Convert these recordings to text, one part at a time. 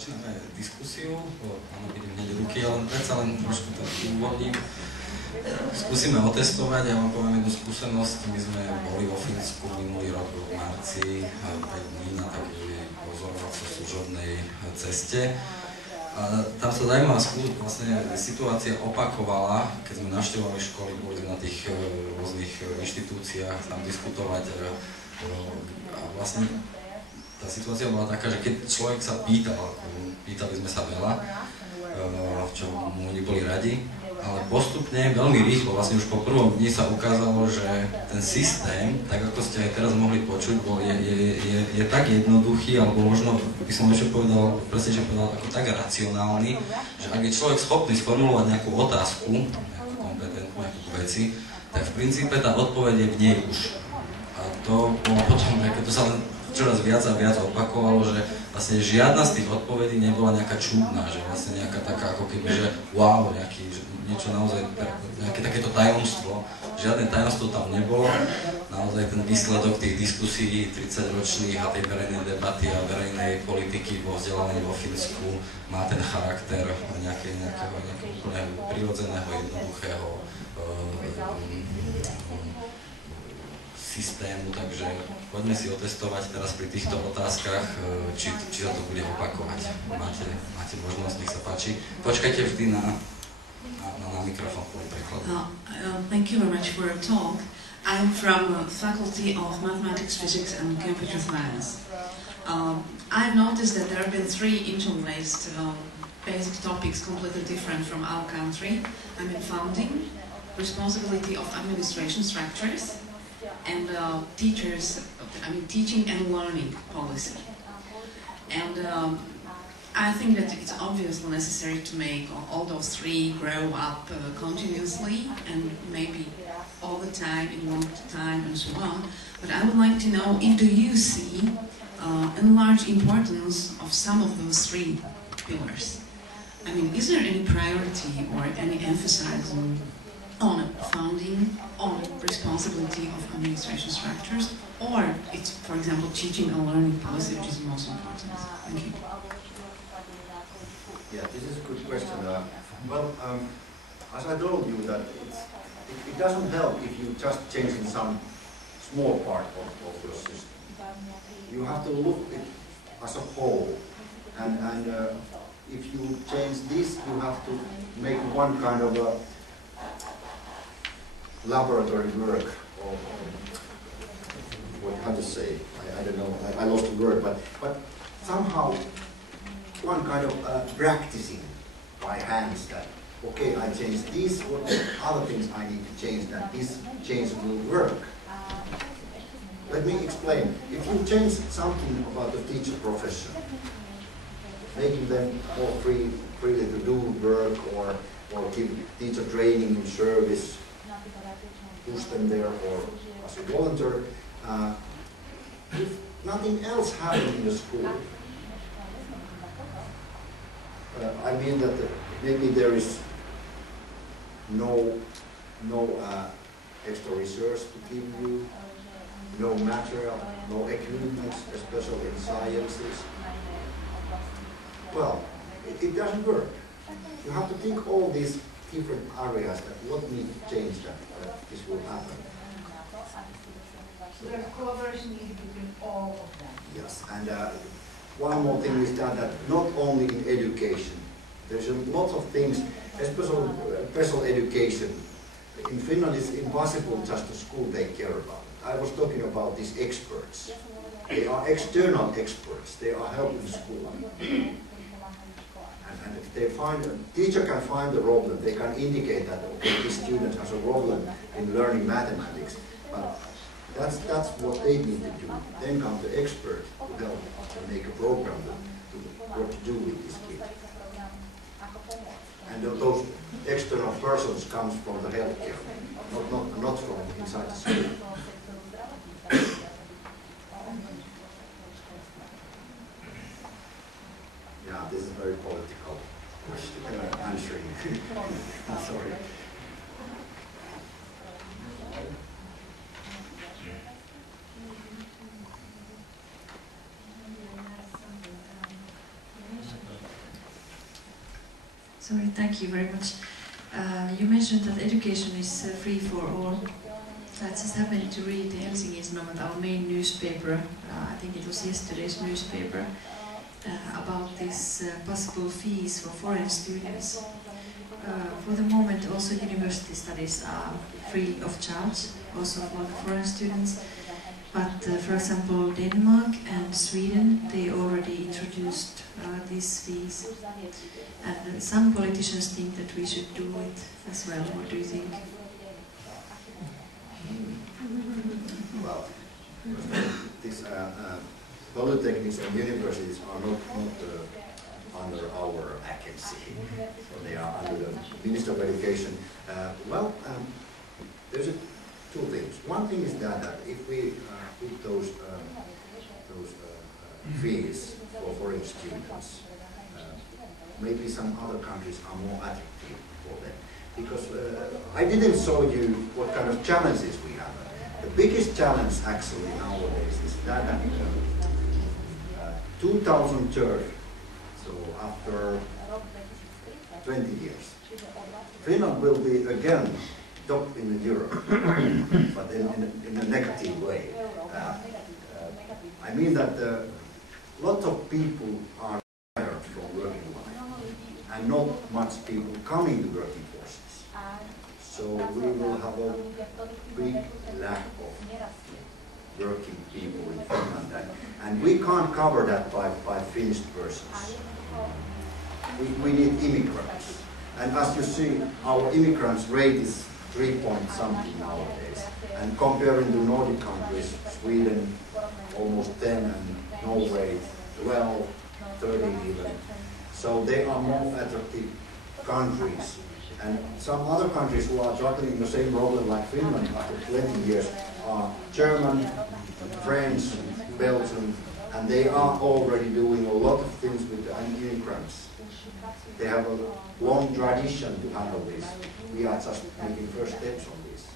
začíname diskusiu, áno, vidím hneď ruky, ale predsa len trošku to úvodním. Skúsime otestovať, ja vám poviem jednu skúsenosť. My sme boli vo Fínsku minulý rok v marci 5 dní na takej pozorovaco-služobnej ceste. A tam sa zaujímavá vlastne situácia opakovala, keď sme navštevovali školy, boli sme na tých rôznych inštitúciách tam diskutovať. A vlastne tá situácia bola taká, že keď človek sa pýtali sme sa veľa, čo mu oni boli radi, ale postupne, veľmi rýchlo, vlastne už po prvom dni sa ukázalo, že ten systém, tak ako ste aj teraz mohli počuť, je tak jednoduchý, alebo možno by som ešte povedal, presne, že povedal, ako tak racionálny, že ak je človek schopný sformulovať nejakú otázku, nejakú kompetentnú, nejakú veci, tak v princípe tá odpoveď je v nej už. A to bolo potom, keď to sa len čoraz viac a viac opakovalo, že vlastne žiadna z tých odpovedí nebola nejaká čudná, že vlastne nejaká taká ako keby, že wow, niečo naozaj, nejaké takéto tajomstvo, žiadne tajomstvo tam nebolo, naozaj ten výsledok tých diskusí 30-ročných a tej verejnej debaty a verejnej politiky vo vzdelávaní vo Fínsku má ten charakter nejakého úplne prirodzeného, jednoduchého systému, takže poďme si otestovať teraz pri týchto otázkach, či sa to bude opakovať. Máte možnosť, nech sa páči. Počkajte vždy na mikrofón po prekladu. Thank you very much for your talk. I'm from the Faculty of Mathematics, Physics and Computer Science. I've noticed that there have been 3 interlaced basic topics completely different from our country. I mean founding, responsibility of administration structures, and teaching and learning policy. And I think that it's obviously necessary to make all those 3 grow up continuously and maybe all the time, in long time and so on. But I would like to know, do you see enlarged importance of some of those 3 pillars? I mean, is there any priority or any emphasis on founding, on responsibility of administration structures, or it's, for example, teaching and learning policy which is most important? Thank you. Yeah, this is a good question. As I told you, that it doesn't help if you just change in some small part of your system. You have to look at it as a whole, and if you change this, you have to make one kind of a laboratory work, or how to say, I don't know, I lost the word, but somehow one kind of practicing by hands that, okay, I changed this, what other things I need to change, that this change will work. Let me explain. If you change something about the teacher profession, making them more freely to do work, or give teacher training and service, push them there, or as a volunteer, if nothing else happens in the school, I mean that maybe there is no extra research to give you, no material, no equipment, especially in sciences. Well, it doesn't work. You have to think all these different areas that what need to change that this will happen. So there's collaboration needed between all of them. Yes, and one more thing is that not only in education, there's a lot of things, especially special education. In Finland, it's impossible just the school take care about it. I was talking about these experts. They are external experts. They are helping school. And if they find, a teacher can find the problem, they can indicate that, okay, this student has a problem in learning mathematics. But that's what they need to do. Then come the expert to help to make a program to what to do with this kid. And those external persons comes from the healthcare, not from inside the school. Yeah, this is very political question answering. I'm sorry. Sorry, thank you very much. You mentioned that education is free for all. I just happened to read the Helsingin Sanomat, our main newspaper. I think it was yesterday's newspaper, about these possible fees for foreign students. For the moment, also university studies are free of charge, also for the foreign students. But for example, Denmark and Sweden, they already introduced these fees. And some politicians think that we should do it as well. What do you think? Well, these polytechnics and universities are not under our agency, so they are under the Minister of Education. There's two things. One thing is that if we put those fees for foreign students, maybe some other countries are more attractive for them. Because I didn't show you what kind of challenges we have. The biggest challenge actually nowadays is that 2030, so after 20 years, Finland will be again top in Europe, but in a negative way. I mean that a lot of people are retired from working life, and not much people coming to working forces. So we will have a big lack of working people in Finland, and we can't cover that by Finnish persons. We need immigrants, and as you see, our immigrants rate is 3 point something nowadays, and comparing to Nordic countries, Sweden almost 10 and Norway 12, 13 even. So they are more attractive countries. And some other countries who are juggling the same problem like Finland after 20 years are German, French, Belgium, and they are already doing a lot of things with the immigrants. They have a long tradition to handle this. We are just making first steps on this.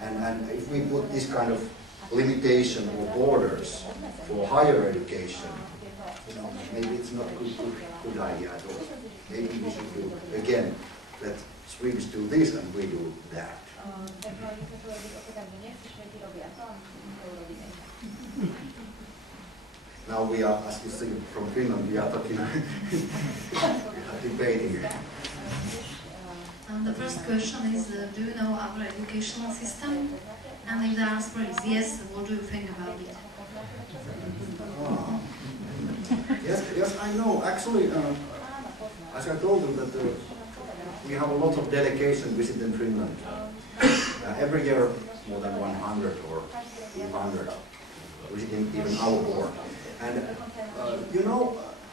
And if we put this kind of limitation or borders for higher education, maybe it's not a good idea at all. Maybe we should do, again, let Swedes do this and we do that. Now we are, as you see from Finland, we are talking, we are debating. The first question is, do you know our educational system? And if the answer is yes, what do you think about it? Yes, I know. Actually, as I told you that we have a lot of delegation visiting Finland. Every year, more than 100 or 200 visiting even our board. And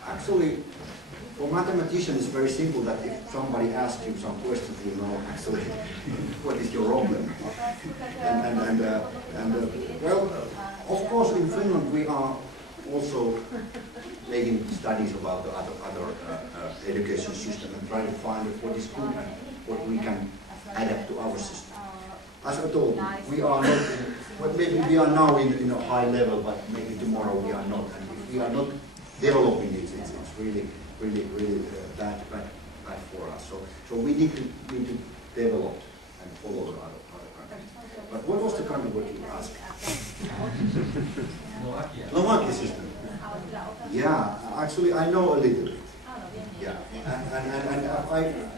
actually, for mathematicians, it's very simple that if somebody asks you some questions, you know actually what is your problem. Well, of course, in Finland we are also making studies about the other education system and trying to find what is good and what we can adapt to our system. As I told you, we are not, maybe we are now in a high level, but maybe tomorrow we are not. And if we are not developing it, it's really bad for us. So we need to develop and follow the other countries. But what was the country what you asked? Slovakia system. Yeah, actually I know a little bit. Yeah, and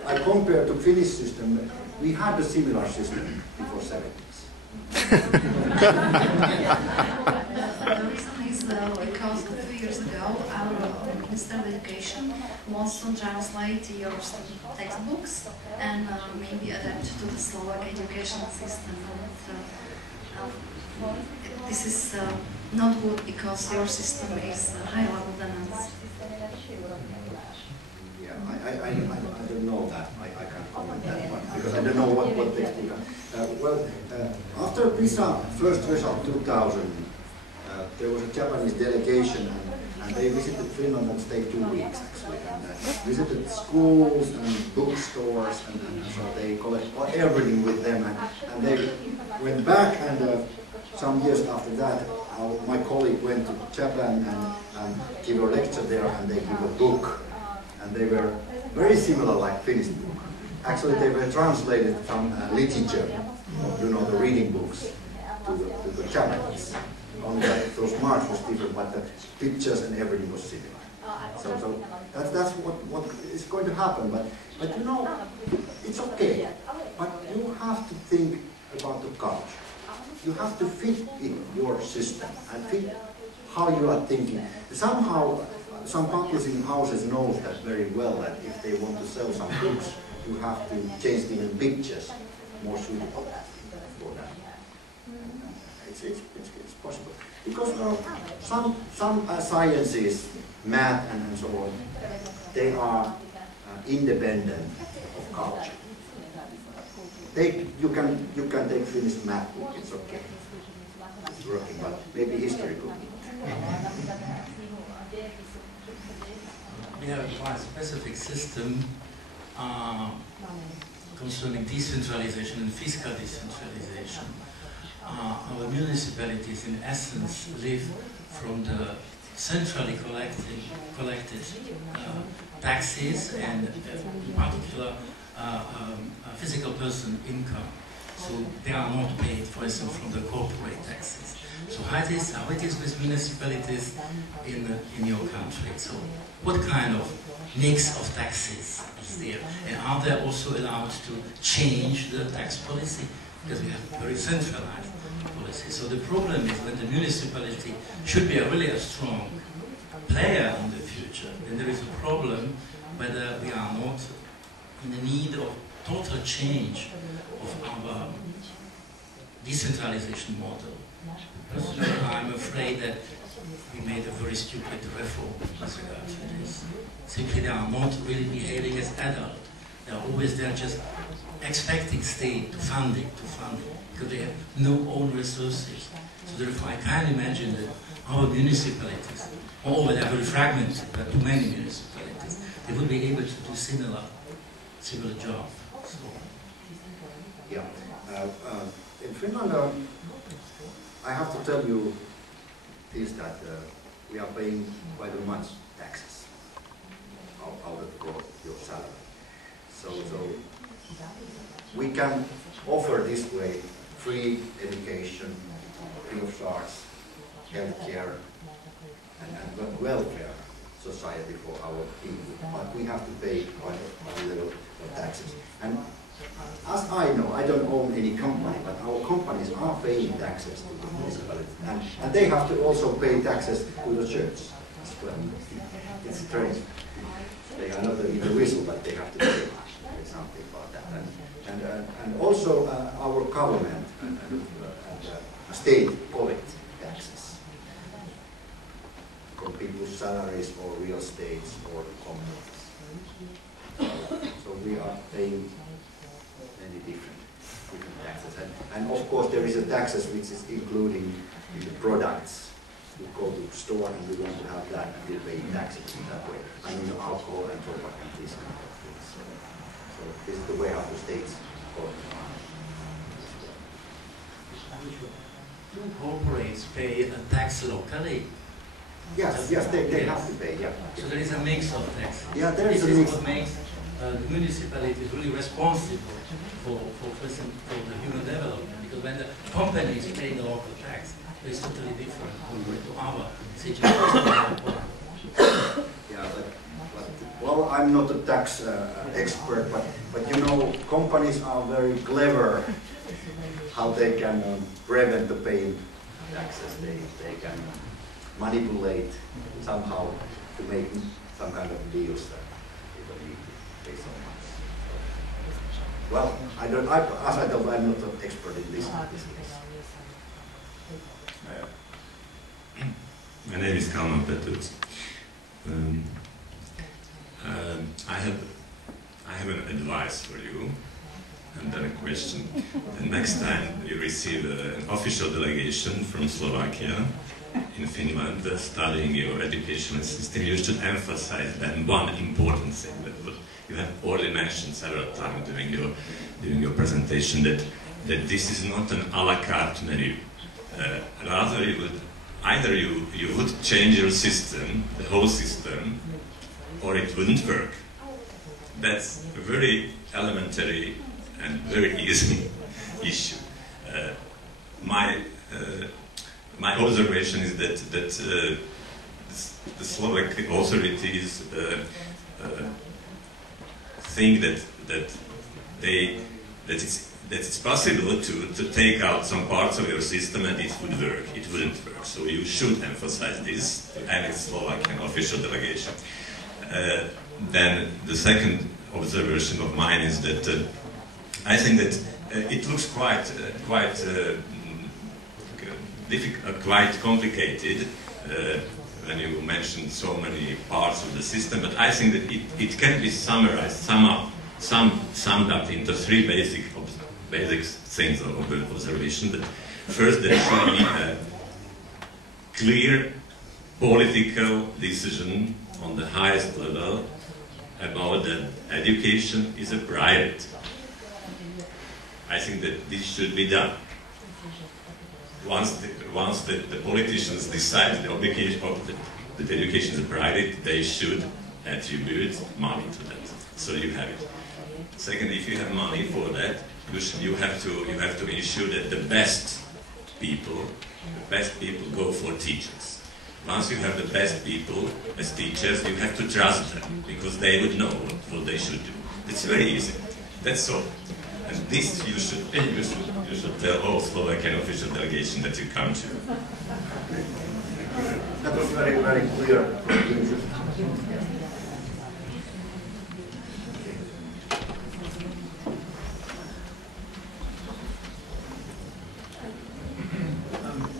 I compare to Finnish system. We had a similar system before 70s. The reason is because 2 years ago our Minister of Education wants to translate your textbooks and maybe adapt to the Slovak educational system. This is not good because your system is higher level than us. Yeah, I don't know that. I can't comment that one because I don't know what textbook. After PISA first result 2000, there was a Japanese delegation and they visited Finland and stayed 2 weeks actually. And visited schools and bookstores and so they collected everything with them and they went back and some years after that my colleague went to Japan and gave a lecture there and they gave a book and they were very similar like Finnish book. Actually, they were translated from literature, you know, the reading books, to the Japanese. Only that those marks was different, but the pictures and everything was similar. So that's what is going to happen. But you know, it's okay. But you have to think about the culture. You have to fit in your system and fit how you are thinking. Somehow, some publishing houses know that very well, that if they want to sell some books, you have to change them in pictures more suitable for that. It's possible. Because some sciences, math and so on, they are independent of culture. You can take Finnish math book, it's okay. It's working, but maybe history could be. We have a quite specific system concerning decentralization and fiscal decentralization. Our municipalities, in essence, live from the centrally collected taxes and, in particular, physical person income. So they are not paid, for instance, from the corporate taxes. So how it is with municipalities in your country? So what kind of mix of taxes is there? And are they also allowed to change the tax policy? Because we have very centralized policy. So the problem is when the municipality should be really a strong player in the future, then there is a problem whether we are not in the need of total change of our decentralization model. Personally, I'm afraid that we made a very stupid reform with regard to this. Simply they are not really behaving as adults. They are always there just expecting state to fund it, because they have no own resources. So therefore I can't imagine that our municipalities, although they are very fragmented, there are too many municipalities, they would be able to do similar job. So. Yeah. In Finland, I have to tell you is that we are paying quite a much taxes out of your salary. So we can offer this way free education, free of charge, healthcare, and welfare society for our people. But we have to pay quite a little of taxes. And as I know, I don't own any company, but our companies are paying taxes to the municipality. And they have to also pay taxes to the church as well. It's strange. They are not individual, but they have to pay something about that. And also our government and state collect taxes from people's salaries or real estates or companies. So we are paying many different taxes. And of course there is a taxes which is including in the products. You go to the store and you want to have that and you pay taxes in that way. I mean alcohol and tobacco and these kind of things. So this is the way how the states go. Do corporates pay a tax locally? Yes, they have to pay, yeah. So there is a mix of taxes. Yeah, there is a mix. mix. This is what makes the municipalities really responsible for the human development, because when the companies pay the local tax, it's totally different compared to our situation. Yeah, well, I'm not a tax expert, but you know, companies are very clever how they can prevent the paying taxes. They can manipulate somehow to make some kind of deals that people need to pay so much. Well, as I told, I'm not an expert in this case. My name is Kalman Petrus. I have an advice for you, and then a question. The next time you receive an official delegation from Slovakia in Finland studying your educational system, you should emphasize then one important thing that you have already mentioned several times during your presentation, that this is not an a la carte menu. Rather, either you would change your system, the whole system, or it wouldn't work. that's a very elementary and very easy issue. My observation is that the Slovak authorities think that it's possible to take out some parts of your system and it would work. It wouldn't work. So you should emphasize this to any Slovakian official delegation. Then the second observation of mine is that I think that it looks quite complicated when you mentioned so many parts of the system, but I think that it can be summarized, summed up into three basic things of observation. That first, there should be a clear political decision on the highest level about that education is a private. I think that this should be done. Once the politicians decide that education is private, they should attribute money to that. So you have it. Second, if you have money for that, you have to ensure that the best people go for teachers. Once you have the best people as teachers, you have to trust them because they would know what they should do. It's very easy. That's all. And this you should tell all Slovakian official delegation that you come to. That was very, very clear.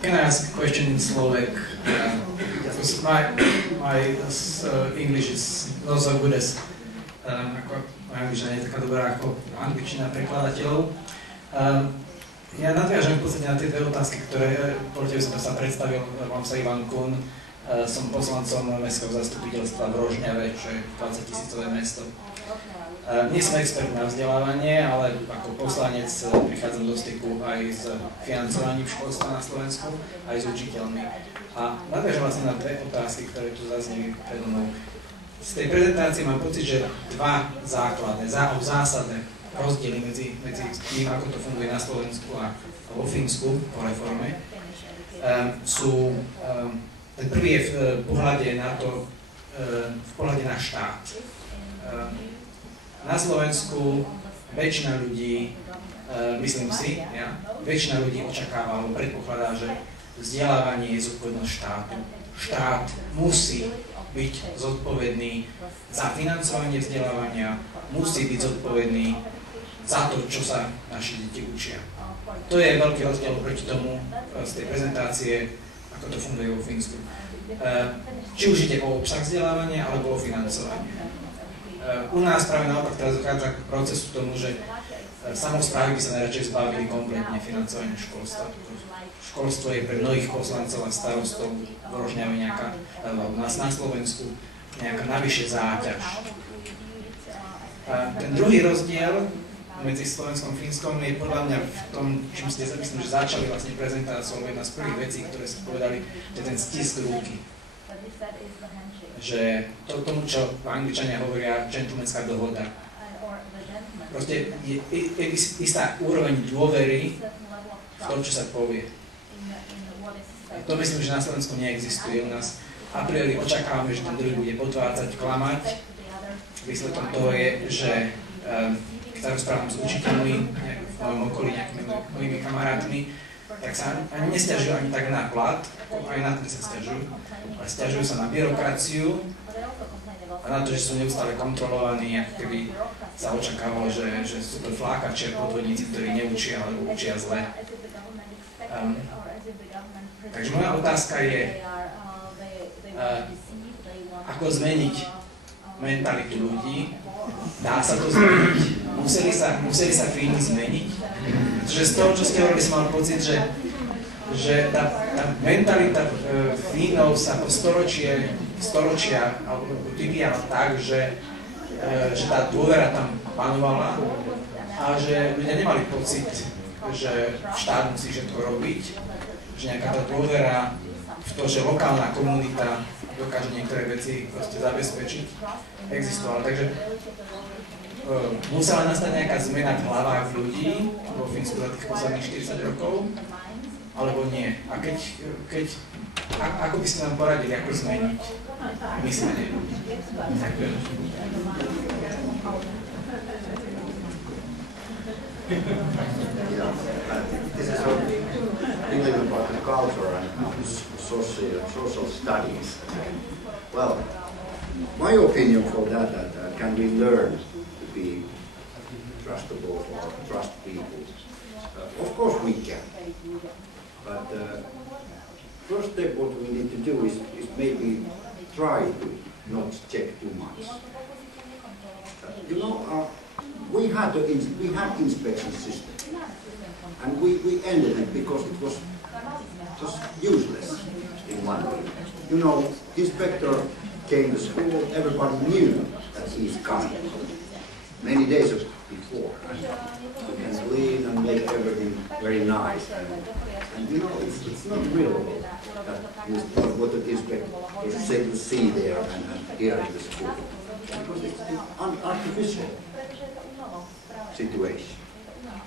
Can I ask a question in Slovak? Because my English is not so good as moja angličtina nie je taká dobrá ako angličtina prekladateľov. Ja nadviažem v podstate na tie dve otázky, ktoré podľa teba som sa predstavil, mám sa Ivan Kun, som poslancom mestského zastupiteľstva v Rožňave, čo je 20 000 mesto. Nie som expert na vzdelávanie, ale ako poslanec prichádzam do styku aj s financovaním školstva na Slovensku, aj s učiteľmi. A nadviažem vlastne na dve otázky, ktoré tu zazneli predo mnou. Z tej prezentácie mám pocit, že dva základné, zásadné rozdiely medzi tým, ako to funguje na Slovensku a vo Fínsku po reforme, sú, ten prvý je v pohľade na to, v pohľade na štát. Na Slovensku väčšina ľudí, myslím si, väčšina ľudí očakáva alebo predpokladá, že vzdelávanie je zodpovednosť štátu. Štát musí byť zodpovedný za financovanie vzdelávania, musí byť zodpovedný za to, čo sa naši deti učia. To je veľký rozdiel proti tomu z tej prezentácie, ako to funguje vo Fínsku. Či už ide o obsah vzdelávania alebo o financovanie. U nás práve naopak teraz dochádza k procesu tomu, že samosprávy by sa najradšej zbavili kompletne financovania školstva. Školstvo je pre mnohých poslancov a starostov v Rožňave nejaká, alebo na Slovensku nejaká navyše záťaž. A ten druhý rozdiel medzi Slovenskom a Fínskom je podľa mňa v tom, čím ste sa myslím, že začali vlastne prezentáciou, jedna z prvých vecí, ktoré ste povedali, je ten stisk ruky. Že tomu, čo Angličania hovoria, gentlemanská dohoda. Proste je istá úroveň dôvery v to, čo sa povie. A to myslím, že na Slovensku neexistuje. U nás a priori očakávame, že ten druhý bude potvádzať, klamať. Výsledkom toho je, že keď sa rozprávam s učiteľmi v mojom okolí, nejakými mojimi kamarátmi, tak sa ani nesťažujú ani tak na plat, aj na to sa sťažujú, ale sťažujú sa na byrokraciu a na to, že sú neustále kontrolovaní, ako keby sa očakávalo, že sú to flákači a podvodníci, ktorí neučia alebo učia zle. Takže moja otázka je, ako zmeniť mentalitu ľudí. Dá sa to zmeniť? Museli sa Fíni zmeniť? Pretože z toho, čo ste hovorili, som mal pocit, že tá mentalita Fínov sa po storočia vyvíjala tak, že tá dôvera tam panovala a že ľudia nemali pocit, že štát musí všetko robiť, že nejaká tá dôvera v to, že lokálna komunita dokáže niektoré veci proste zabezpečiť, existovala. Takže musela nastať nejaká zmena v hlavách ľudí vo Fínsku za tých posledných 40 rokov, alebo nie? A ako by ste nám poradili, ako zmeniť myslenie ľudí? Ďakujem. Yeah, this is really about the culture and social studies. Well, my opinion for that can we learn to be trustable or trust people? Of course we can. But first step what we need to do is maybe try to not check too much. You know, we had inspection system, and we ended it because it was just useless in one way. You know, inspector came to school, everybody knew that he's coming many days before, and you can clean and make everything very nice. And you know, it's not real that what the inspector said to see there and here in the school, because it's an artificial situation.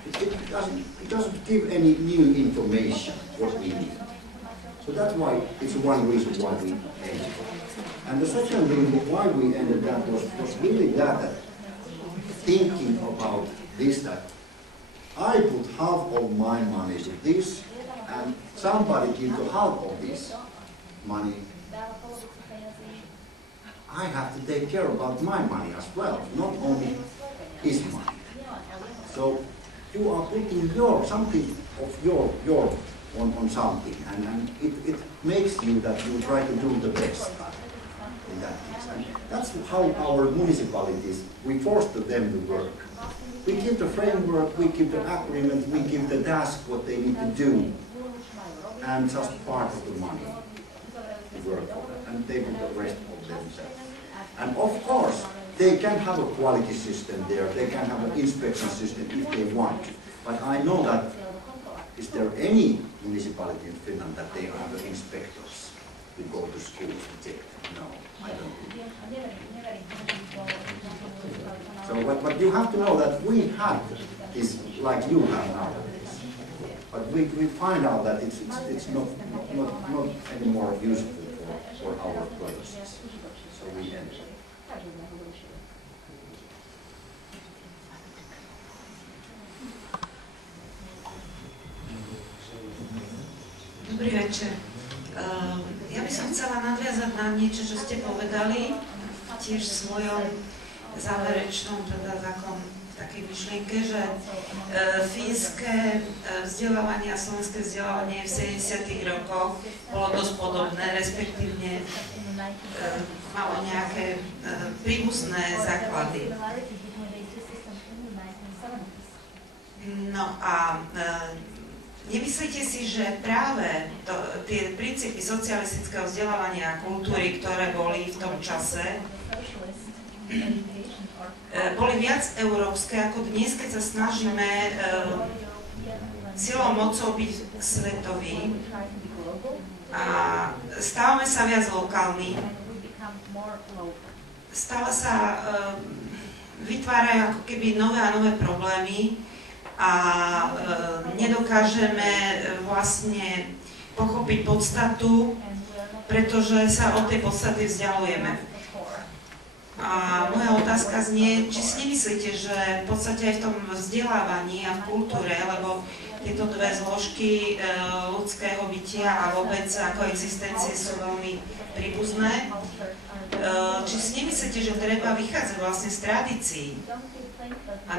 It doesn't give any new information what we need. So that's why it's one reason why we ended it. And the second reason why we ended that was really that thinking about this, that I put half of my money to this and somebody gives the half of this money. I have to take care about my money as well, not only his money. So you are putting something of your on something, and it makes you that you try to do the best in that case. And that's how our municipalities, we foster them to work. We give the framework, we give the agreement, we give the task what they need to do, and just part of the money to work for that, and they do the rest of themselves. And of course, they can have a quality system there, they can have an inspection system if they want to. But I know that, is there any municipality in Finland that they have the inspectors who go to schools and check? No, I don't think. So, but you have to know that we have this, like you have nowadays. But we find out that it's not anymore useful for our purposes. So we end. Dobrý večer. Ja by som chcela nadviazať na niečo, čo ste povedali, tiež v svojom záverečnom, teda takej myšlienke, že fínske vzdelávanie a slovenské vzdelávanie v 70. rokoch bolo dosť podobné, respektívne malo nejaké príbuzné základy. No a nemyslíte si, že práve tie princípy socialistického vzdelávania a kultúry, ktoré boli v tom čase, boli viac európske ako dnes, keď sa snažíme silou mocou byť svetový a stávame sa viac lokálni, stále sa vytvárajú ako keby nové a nové problémy a nedokážeme vlastne pochopiť podstatu, pretože sa od tej podstaty vzdialujeme. A moja otázka znie, či si nemyslíte, že v podstate aj v tom vzdelávaní a v kultúre, lebo tieto dve zložky ľudského bytia a vôbec ako existencie sú veľmi príbuzné, či si nemyslíte, že treba vychádzať vlastne z tradícií a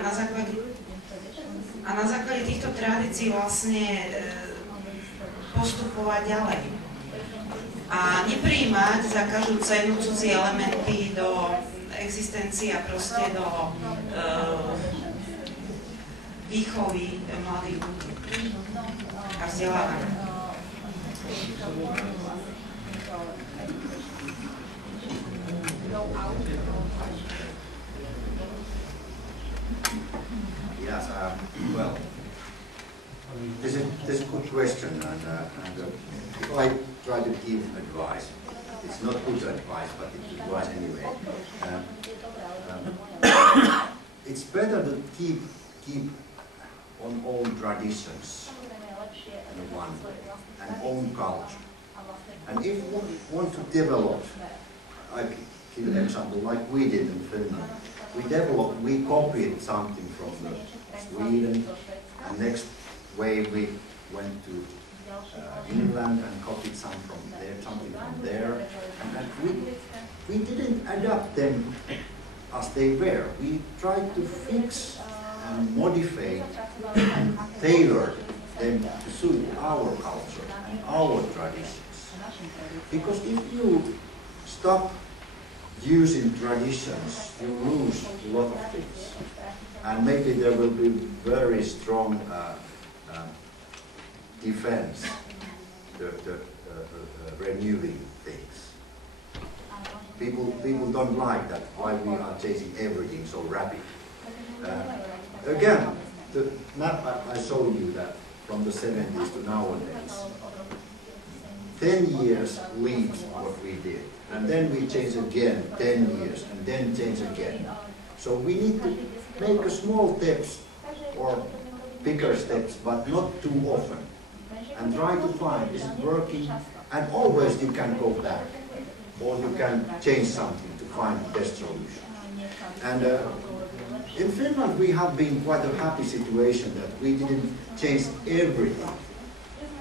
na základe týchto tradícií vlastne postupovať ďalej a neprijímať za každú cenu cudzie elementy do existencie a proste do výchovy mladých ľudí a vzdelávania. Yes, well, this is a good question, and if I try to give advice, it's not good advice, but it's advice anyway. it's better to keep on own traditions in one way, and own culture. And if we want to develop, I give an example like we did in Finland. We copied something from Sweden, and next wave we went to England and copied something from there. And we didn't adapt them as they were. We tried to fix and modify and tailor them to suit our culture and our traditions. Because if you stop using traditions, you lose a lot of things. And maybe there will be very strong defense to renewing things. People don't like that, why we are changing everything so rapid. Again, the map I showed you that from the 70s to nowadays, 10 years leaves what we did. And then we change again, 10 years, and then change again. So we need to make a small steps or bigger steps, but not too often. And try to find, is it working? And always you can go back, or you can change something to find the best solution. And in Finland we have been quite a happy situation that we didn't change everything.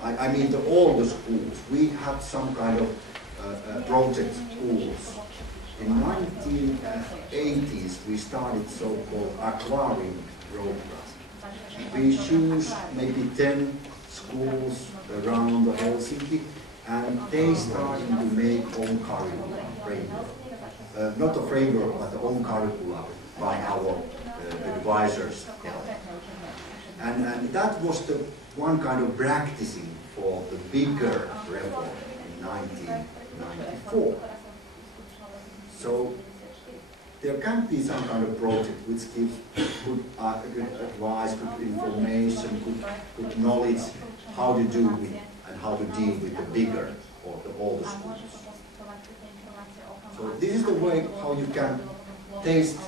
I mean all the schools. We had some kind of project schools. In 1980s we started so-called aquarium program. We choose maybe 10 schools around Helsinki, and they started to make own curriculum framework. Not a framework, but the own curriculum by our advisors' help. And that was the one kind of practicing for the bigger reform in 1994. So there can be some kind of project which gives good advice, good information, good knowledge how to do with and how to deal with the bigger or the older schools. So this is the way how you can taste,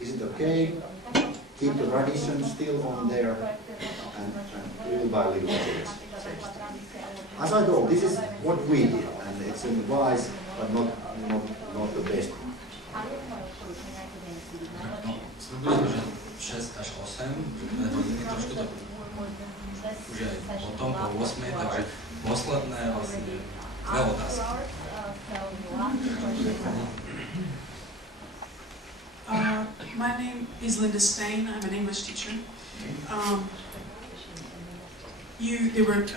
is it okay, keep the tradition still on there, and little by little change. As I told, this is what we did, and it's advice, but not the best. Slúbili sme, že 6 až 8, že 2 hodiny, trošku to už aj potom po 8, takže posledné vlastne 2 otázky. My name is Linda Stein. I'm an English teacher.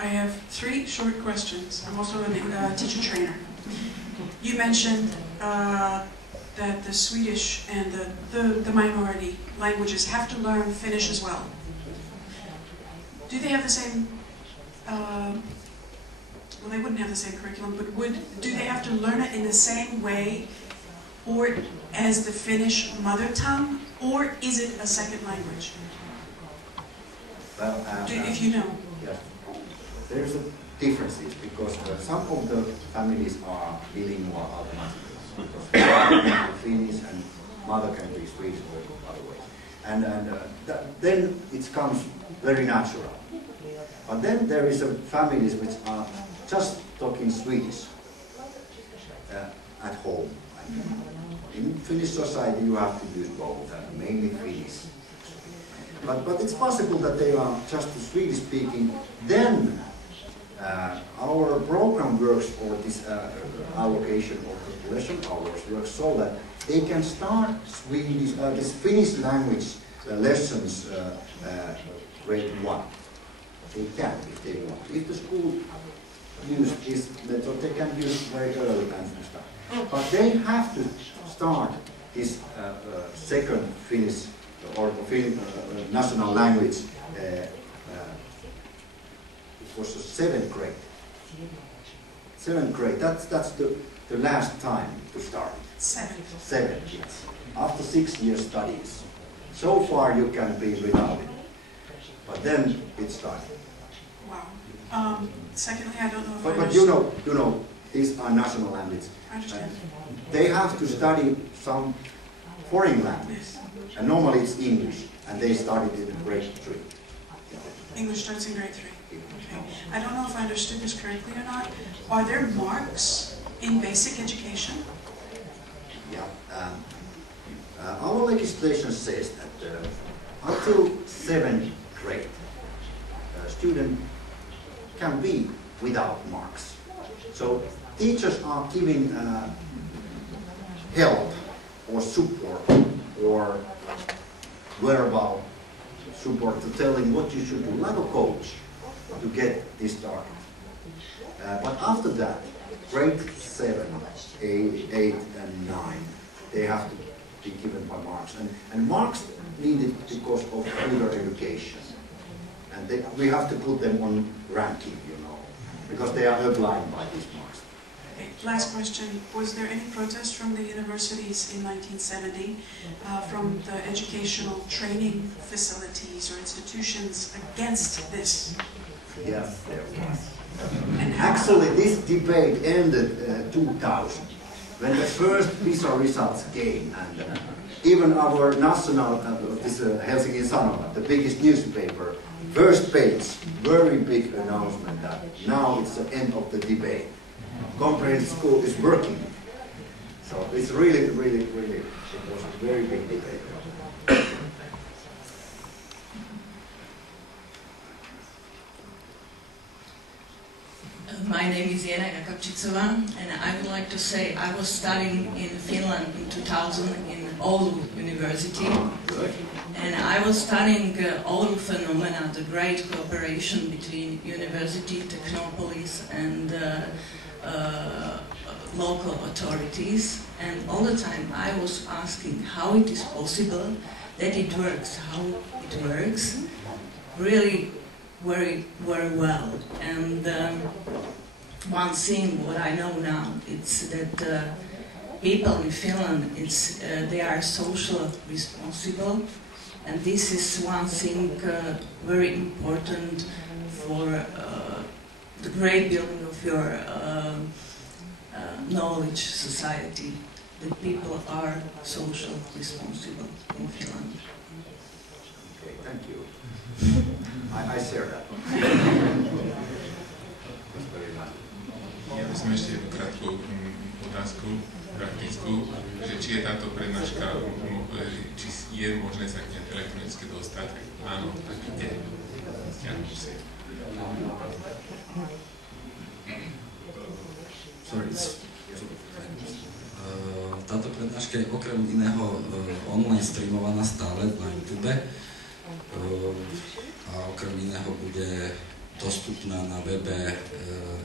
I have 3 short questions. I'm also a teacher trainer. You mentioned that the Swedish and the minority languages have to learn Finnish as well. Do they have the same, well, they wouldn't have the same curriculum, but do they have to learn it in the same way or as the Finnish mother tongue, or is it a second language? Well, if you know. Yes. There's a differences because some of the families are bilingual automatically. Because Finnish and mother can be Swedish or other ways. And then it comes very natural. But then there is families which are just talking Swedish at home. In Finnish society you have to use both, mainly Finnish. But it's possible that they are just Swedish speaking. Then our program works, or this allocation of the lesson hours works so that they can start Swedish, this Finnish language lessons grade 1. They can if they want. If the school use this method, they can use very early and stuff. But they have to start this second Finnish or national language. It was the 7th grade. 7th grade. That's the last time to start. 7th, yes. After 6 years studies. So far you can be without it. But then it started. Wow. Secondly, I don't know if but you know, these are national languages. I understand. They have to study some foreign language. And normally it's English, and they started in grade 3. English starts in grade 3. Okay. I don't know if I understood this correctly or not. Are there marks in basic education? Yeah. Our legislation says that until 7th grade, a student can be without marks. So teachers are giving help or support or verbal support to telling what you should do, like a coach, to get this started. But after that, grade 7, 8, and 9, they have to be given by marks. And marks needed because of further education. And we have to put them on ranking, you know, because they are outlined by these marks. Okay. Last question. Was there any protest from the universities in 1970 from the educational training facilities or institutions against this? Yes, there was. And how? Actually, this debate ended 2000, when the first PISA results came, and even our national, Helsingin Sanomat, the biggest newspaper, first page, very big announcement that now it's the end of the debate. Comprehensive school is working. So it's really, it was a very big debate. My name is Jena Jakabčicová, and I would like to say I was studying in Finland in 2000 in Oulu University, and I was studying Oulu phenomena, the great cooperation between university, technopolis, and local authorities, and all the time I was asking how it is possible that it works, how it works, really very well. And one thing what I know now, it's that people in Finland, they are social responsible, and this is one thing very important for the great building of your knowledge society, that people are social responsible in Finland. Okay, thank you. I share that. Ja by som ešte jednu krátku otázku, praktickú, že či je táto prednáška, či je možné sa k nej elektronicky dostať. Áno, tak ide. Táto prednáška je okrem iného online streamovaná stále na YouTube a okrem iného bude dostupná na webe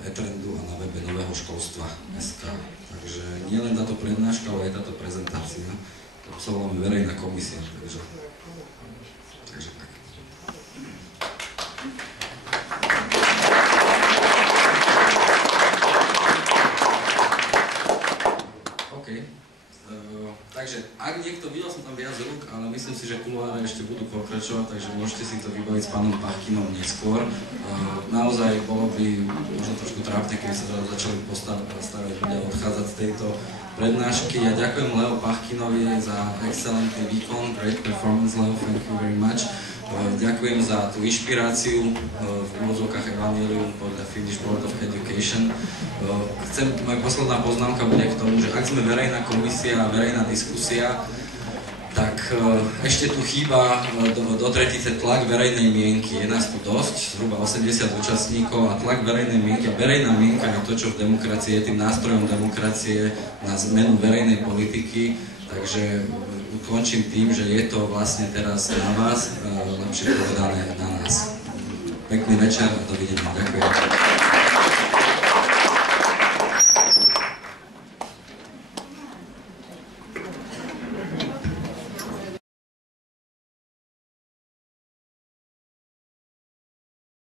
e-trendu a na webe noveskolstvo.sk. Takže nie len táto prednáška, ale aj táto prezentácia. To absolvováme verejná komisia, takže tak. Takže ak niekto, videl som tam viac rúk, ale myslím si, že kuloáre ešte budú pokračovať, takže môžete si to vybaviť s pánom Pahkinom neskôr. Naozaj bolo by možno trošku trápne, keby sa začali stavať ľudia odchádzať z tejto prednášky. Ja ďakujem Leo Pahkinovi za excelentný výkon, great performance, Leo, thank you very much. Ďakujem za tú inšpiráciu v úvodzovkách Evangelium podľa Finnish Board of Education. Moja posledná poznámka bude k tomu, že ak sme verejná komisia a verejná diskusia, tak ešte tu chýba do tretice tlak verejnej mienky. Je nás tu dosť, zhruba 80 účastníkov a tlak verejnej mienky. A verejná mienka je to, čo v demokracii je tým nástrojom demokracie na zmenu verejnej politiky. Takže končím tým, že je to vlastne teraz na vás, lepšie povedané na nás. Pekný večer a dovidenia. Ďakujem.